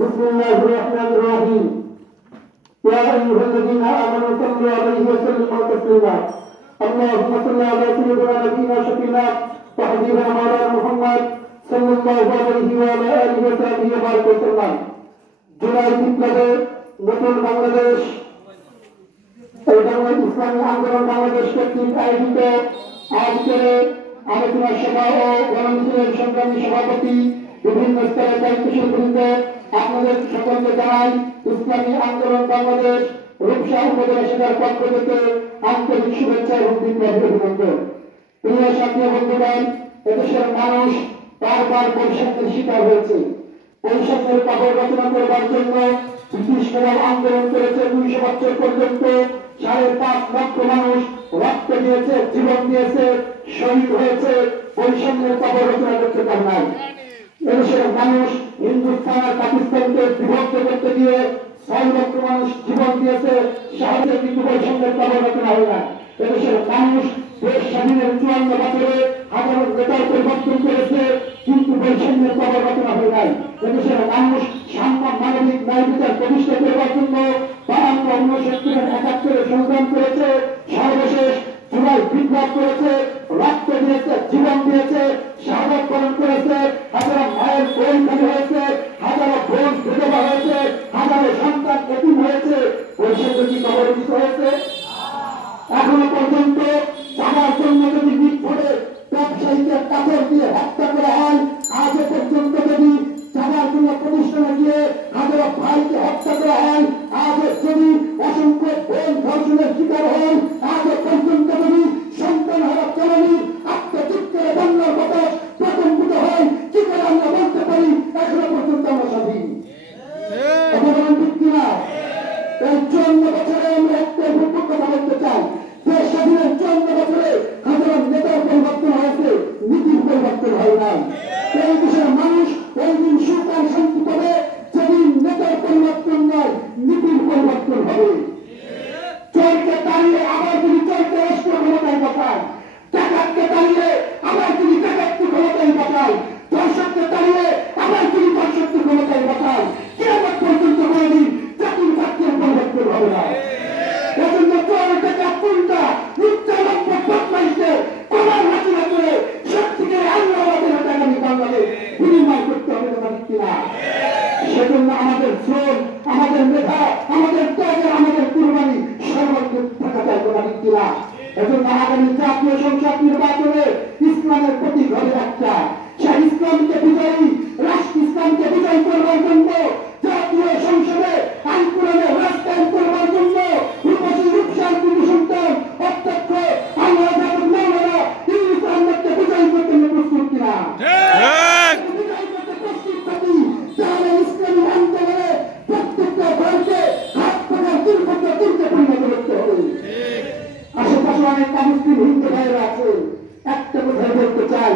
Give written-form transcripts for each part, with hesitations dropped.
بسم الله الرحمن الرحيم يا أيها الذين آمنوا صلوا عليه وسلموا تسليما اللهم صل على سيدنا نبينا شفينا وحبيبنا مولانا محمد صلى الله عليه وعلى آله وصحبه وبارك وسلم জুলাই বিপ্লবে নতুন বাংলাদেশ এবং ইসলামী আন্দোলন বাংলাদেশ কর্তৃক আয়োজিত আজকের আলোচনা সভা ও গণমিছিলের সংগ্রামী সভাপতি বিভিন্ন স্তরের দায়িত্বশীল বৃন্দ আপনাদের সকলকে জানাই ইসলামী আন্দোলন বাংলাদেশ রূপসা উপজেলা শাখার পক্ষ থেকে আন্তরিক শুভেচ্ছা এবং বিপ্লবী অভিনন্দন। প্রিয় সাথী বন্ধুগণ, এদেশের মানুষ বারবার বৈষম্যের শিকার হয়েছে। বৈষম্যের কাপড় রচনা করবার জন্য ব্রিটিশরা আন্দোলন করেছে 200 বছর পর্যন্ত। 5.5 লক্ষ মানুষ রক্ত দিয়েছে, জীবন দিয়েছে, শহীদ হয়েছে। বৈষম্যের কাপড় রচনা করতে পারে নাই। এদেশের মানুষ হিন্দুস্তান আর পাকিস্তানকে বিভক্ত করতে গিয়ে 6 লক্ষ মানুষ জীবন দিয়েছে, সাহায্যে কিন্তু বৈষম্যের কাপড় রচনা হয় না। এদেশের মানুষ দেশ স্বাধীনের 54 বছরে হাজারো নেতার পরিবর্তন করেছে, কিন্তু বৈষম্যের কাপড় রচনা হয় নাই। এদেশের মানুষ মানবিক ন্যায় বিচার প্রতিষ্ঠা করবার জন্য 52, 69, 71 সংগ্রাম করেছে। সর্বশেষ জুলাই বিপ্লব করেছে, রক্ত দিয়েছে, জীবন দিয়েছে, শাহাদাত বরণ করেছে। হাজারো মায়ের কোল খালি হয়েছে, হাজারো বোন বিধবা হয়েছে, হাজারো সন্তান এতিম হয়েছে। বৈষম্য কি কবরচিত হয়েছে? এখনো পর্যন্ত যাবার জন্য যদি মিটফোড়ে ব্যবসায়ীকে কাপড় দিয়ে হত্যা করা হয়, আজও পর্যন্ত যদি যাবার জন্য প্রতিষ্ঠানে গিয়ে হাজারো ভাইকে হত্যা করা হয়, আজও যদি অসংখ্য বোন ধর্ষণের শিকার হয়, আজও পর্যন্ত যদি সন্তান হারা চলনি আত্মচিৎকারে বন্যার বাতাস প্রকম্পিত হয়, কি করে আমরা বলতে পারি এখনো পর্যন্ত আমরা স্বাধীন? ঠিক কিনা? এই 54 বছরে আমরা একটা কথা বলতে চাই, দেশ স্বাধীনের 54 বছরে হাজারো নেতার পরিবর্তন হয়েছে, নীতির পরিবর্তন হয় নাই। এই দেশের মানুষ ওই দিন সুখ আর শান্তি পাবে যেদিন নেতার পরিবর্তন নয়, নীতির পরিবর্তন হবে। চোরকে দাঁড়িয়ে আবার যদি চোরকে রাষ্ট্র ক্ষমতায় বসায়, ডাকাতকে দাঁড়িয়ে আবার যদি ডাকাতকে ক্ষমতায় বসায়, ধর্ষককে দাঁড়িয়ে আবার যদি ধর্ষককে ক্ষমতায় বসায়, কিয়ামত পর্যন্ত কোনদিন জাতির ভাগ্যের পরিবর্তন হবে না। এজন্য চোর ডাকাত কোনটা মিথ্যা লক্ষ্য বদমাইশকে কমার হাসিনা করে শক্তিকে আল্লাহবাদের আগামী বাংলাদেশ বিনিময় করতে হবে না কিনা? সেজন্য আমাদের শ্রম, আমাদের মেধা, আমাদের ত্যাগ, আমাদের কুরবানি সর্বোচ্চ থাকা চাই না কিনা? এজন্য আগামী জাতীয় সংসদ নির্বাচনে ইসলামের প্রতীক হবে একটা। সেই ইসলামকে বিজয়ী রাষ্ট্র, ইসলামকে বিজয়ী করবার জন্য জাতীয় সংসদে আইন কোরআনে রাস্তায়ন করবার জন্য রূপসী রূপসার দুটি সন্তান অধ্যক্ষ আল্লাহ মৌলানা ইউনুস আহমেদকে বিজয়ী করতে প্রস্তুত কিনা? বিজয়ী করতে প্রস্তুত থাকি, তাহলে ইসলামী আন্দোলনে প্রত্যেকটা ভাইকে হাত পাখার দুর্গে পরিণত করতে হবে। আশেপাশে অনেক মুসলিম হিন্দু ভাইয়েরা আছে, একটা কথাই বলতে চাই,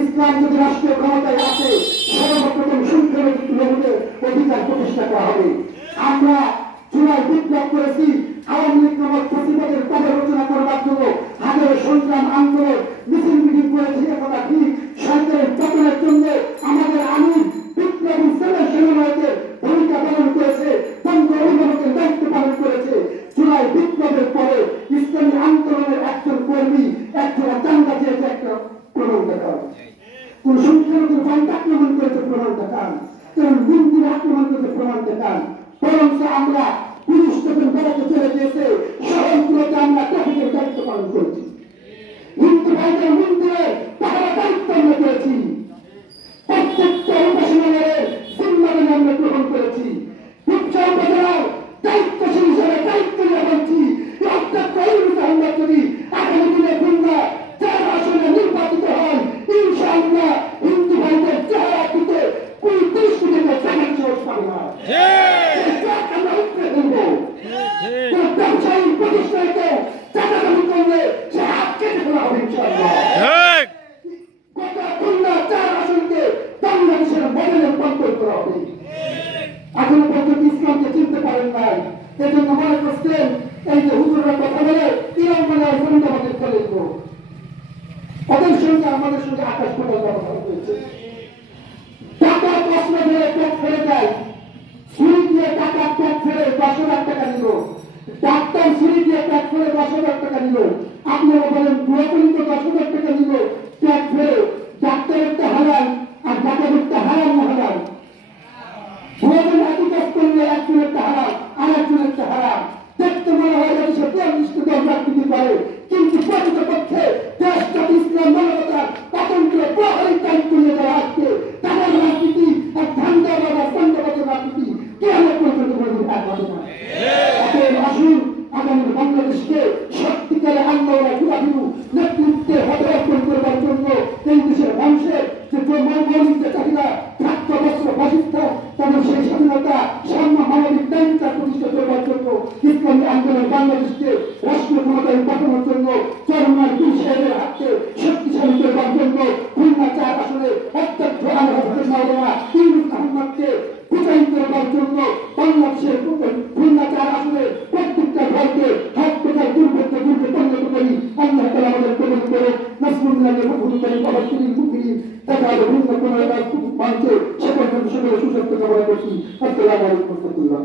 ইসলাম যদি রাষ্ট্রীয় ক্ষমতায় আসে, সর্বপ্রথম সংখ্যালঘু লোকদের অধিকার প্রতিষ্ঠা করা হবে। আমরা জুলাই বিপ্লব করেছি, আওয়ামী লীগ নামক ফ্যাসিবাদের পর্যালোচনা করবার জন্য হাজারো সংগ্রাম, আন্দোলন, মিছিল মিটিং করেছি, একথা ঠিক। সরকারের পতনের জন্য আমাদের আমির বিপ্লবী সেনাবাহিনীর ভূমিকা পালন করেছে, বন্ধ অভিভাবকের দায়িত্ব পালন করেছে। জুলাই বিপ্লবের পরে ইসলামী আন্দোলনের একজন কর্মী একজন চান্দা চেয়েছে, একটা প্রমাণ দেখান। কোন সংখ্যালঘু ভাইকে আক্রমণ করেছে, প্রমাণ দেখান। কোন হিন্দুর আক্রমণ করেছে, প্রমাণ দেখান। বরঞ্চ আমরা পুলিশ যখন বেড়াতে চলে গিয়েছে, শহরগুলোতে আমরা ট্রাফিকের দায়িত্ব পালন করেছি, হিন্দু ভাইদের মন্দিরের পাহারা দায়িত্ব আমরা করেছি, প্রত্যেকটা উপাসনালয়ের জিম্মাদারি আমরা গ্রহণ করেছি। রূপসা উপজেলার দায়িত্বশীল হিসেবে দায়িত্ব নিয়ে বলছি, অধ্যক্ষ ইউনুস আহমেদ যদি আগামী দিনে খুলনা 4 আসনে নির্বাচিত হন, ইনশাআল্লাহ হিন্দু ভাইদের চেহারা দিতে 30 মিনিটের জায়গার সাহস পাবে না। আমরা উঠতে দেব। কোন ব্যবসায়ী প্রতিষ্ঠানকে চাঁদাবাজি করলে সে হাত কেটে ফেলা হবে ইনশাআল্লাহ। গোটা খুলনা 4 আসনকে বাংলাদেশের মডেলে রূপান্তর করা হবে। এখনো পর্যন্ত ইসলামকে চিনতে পারেন নাই, এজন্য মনে করছেন এই যে হুজুররা কথা বলে ইরাম মানে আমাদের চলে গো, ওদের সঙ্গে আমাদের সঙ্গে আকাশ পাতাল ব্যবহার হয়েছে। টাকা প্রশ্ন ধরে পেট ফেলে যায়, করে 10,000 টাকা নিল, আপনারা বলেন দুয়াকলি তো 10,000 টাকা নিল, ট্যাক্স ফেলে ডাক্তারেরটা হারান আর ডাক্তারেরটা হারান না হারান? দুজন একই কাজ করলে একজনেরটা হারান আর একজনেরটা হারান। দেখতে মনে হয় যদি সে 43 দিতে পারে, কিন্তু প্রকৃতপক্ষে দেশ জাতি ইসলাম মানবতার স্বাতন্ত্র প্রহরী দায়িত্ব নিয়ে যারা আসছে তাদের রাজনীতি আর ধান্দাবাজ আর সন্দেহবাদের রাজনীতি কেমন পর্যন্ত কোনোদিন এক হবে না। অতএব আসুন আগামী বাংলাদেশকে সত্যিকারে আল্লাহরা গুলাবিরু নেতৃত্বে হাতে অর্পণ করবার জন্য এই দেশের মানুষের যে মৌলিক যে চাহিদা খাদ্য বস্ত্র বাসিষ্ঠা তাদের সেই স্বাধীনতা সাম্য মানবিক দায়িত্ব প্রতিষ্ঠা করবার জন্য ইসলামী আন্দোলন বাংলাদেশকে রাষ্ট্রীয় ক্ষমতায় পাঠানোর জন্য চরমার পীর সাহেবের হাতকে শক্তিশালী করবার জন্য খুলনা 4 আসনে অধ্যক্ষ আলহাজ মাওলানা ইউনুস আহমদকে বিজয়ী করবার জন্য বাংলাদেশের খুলনা 4 আসনে প্রত্যেকটা ঘরকে হাত পেটার দুর্ভেদ্য দুর্গে পরিণত করি। আল্লাহ তাআলা আমাদের কবুল করে নাসরুল্লাহকে কবুল করে পালস্তিনি মুক্তির দেখা হবে ভিন্ন কোনো রাজনৈতিক মঞ্চে। সে পর্যন্ত সকলে সুস্বাস্থ্য কামনা করছি। আসসালামু আলাইকুম ওয়া রাহমাতুল্লাহ।